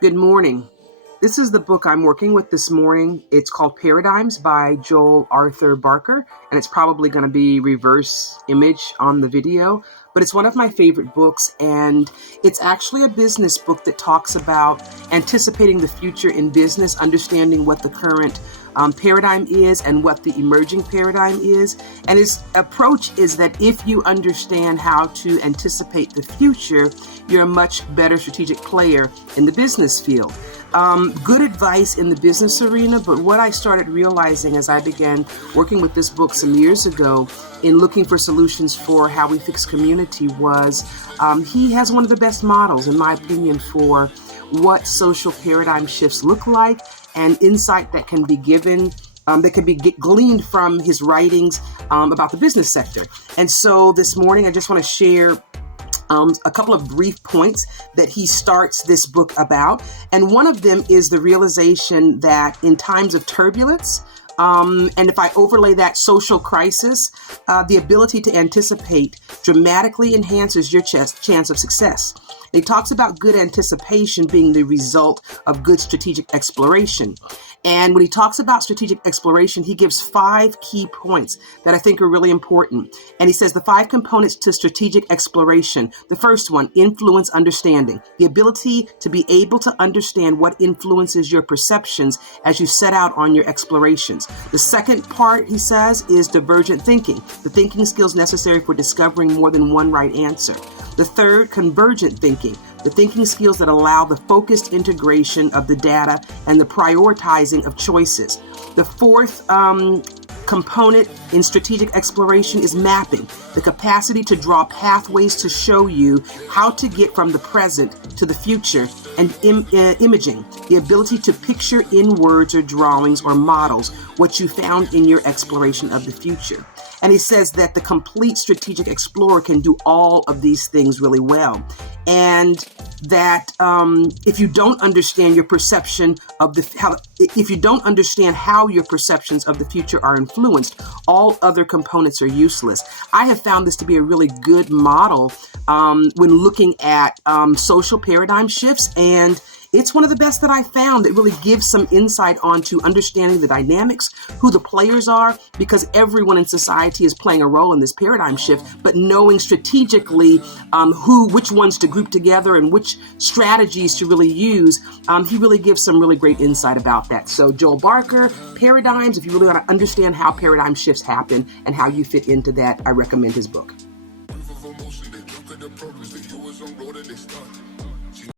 Good morning. This is the book I'm working with this morning. It's called Paradigms by Joel Arthur Barker, and it's probably going to be reverse image on the video, but it's one of my favorite books, and it's actually a business book that talks about anticipating the future in business, understanding what the current paradigm is and what the emerging paradigm is. And his approach is that if you understand how to anticipate the future, you're a much better strategic player in the business field. Good advice in the business arena, but what I started realizing as I began working with this book some years ago in looking for solutions for how we fix community was he has one of the best models, in my opinion, for what social paradigm shifts look like and insight that can be given, that can be gleaned from his writings about the business sector. And so this morning, I just want to share a couple of brief points that he starts this book about. And one of them is the realization that in times of turbulence, and if I overlay that social crisis, the ability to anticipate dramatically enhances your chance of success. He talks about good anticipation being the result of good strategic exploration. And when he talks about strategic exploration, he gives 5 key points that I think are really important. And he says the 5 components to strategic exploration. The first one, influence understanding, the ability to be able to understand what influences your perceptions as you set out on your explorations. The second part, he says, is divergent thinking, the thinking skills necessary for discovering more than one right answer. The third, convergent thinking, the thinking skills that allow the focused integration of the data and the prioritizing of choices. The fourth component in strategic exploration is mapping, the capacity to draw pathways to show you how to get from the present to the future, and imaging, the ability to picture in words or drawings or models what you found in your exploration of the future. And he says that the complete strategic explorer can do all of these things really well. And that if you don't understand your perception of if you don't understand how your perceptions of the future are influenced, all other components are useless. I have found this to be a really good model when looking at social paradigm shifts, and it's one of the best that I found that really gives some insight onto understanding the dynamics, who the players are, because everyone in society is playing a role in this paradigm shift, but knowing strategically which ones to group together and which strategies to really use, he really gives some really great insight about that. So Joel Barker, Paradigms, if you really want to understand how paradigm shifts happen and how you fit into that, I recommend his book.